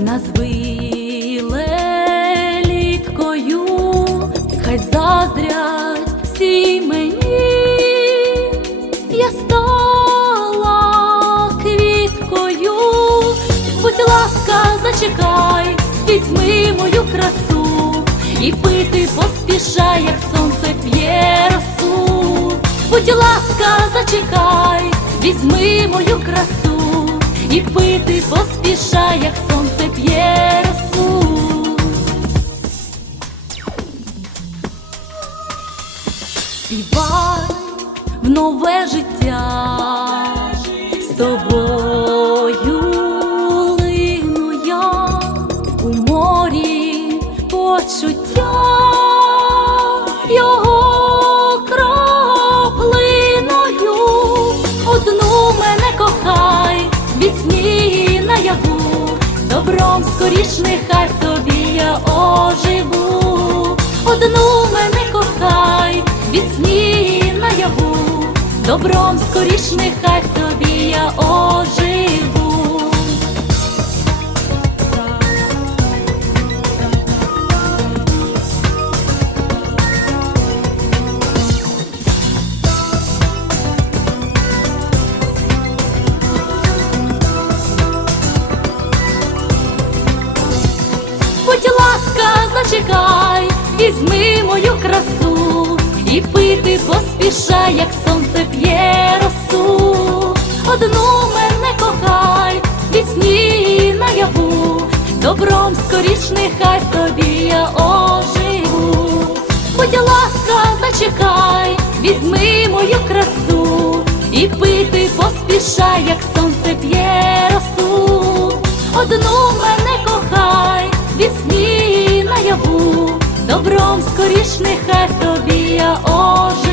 назви леліткою, хай заздрять всі мені, я стала квіткою, будь ласка, зачекай, візьми мою красу. І пити поспішай, як сонце п'є росу. Будь ласка, зачекай, візьми мою красу і пити поспішай, як сонце п'є росу. Співай в нове життя з тобою лину я у морі почуття скоріш нехай в тобі я оживу, одну мене кохай, вісні наяву, добром скоріш нехай в тобі я оживу. Ласка, візьми мою красу і пити поспішай, як сонце п'є росу. Одну мене кохай, вісні наяву, добром скоріш нехай тобі я оживу. Будь ласка, зачекай, візьми мою красу і пити поспішай, як сонце п'є росу. Одну скоріш нехай тобі я оживу.